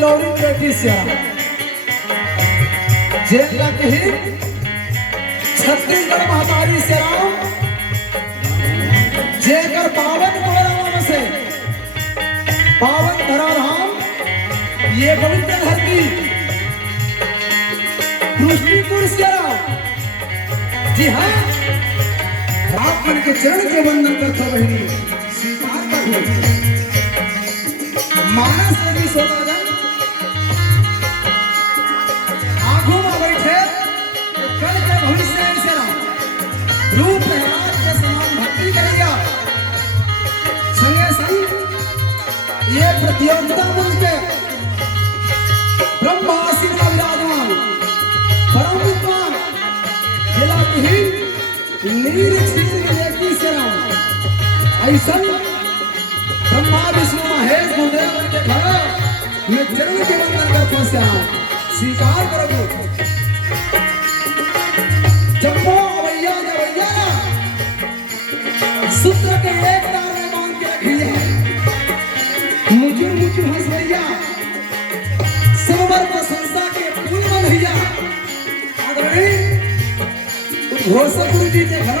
बिलोड़ी बेटी से जेल कही छत्तीसगढ़ महातारी से राम जेकर पावन कोराम से पावन धरा राम ये पवित्र धरती रुष्टिपुर से राम जी हाँ आप मन के चरण के वंदन करता बहनी स्वीकार कर लो मानस नदी सोनादन आंखों में बैठे कल के भविष्य से राम रूप प्रहलाद के समान भक्ति करेगा संगे संग ये प्रतियोगिता मंच के ब्रह्मासी का विराजमान परम विद्वान जिला की नीर छीन लेती से राम ऐसा ब्रह्मा विष्णु महेश गुरुदेव के घर में चरण के वंदन करता से राम स्वीकार करोगे जम्बो अवैया जवैया सूत्र के एक तार में बांध के रखी है मुझे हंसैया समर प्रशंसा के फूल भैया आदरणीय घोषक गुरु जी के घर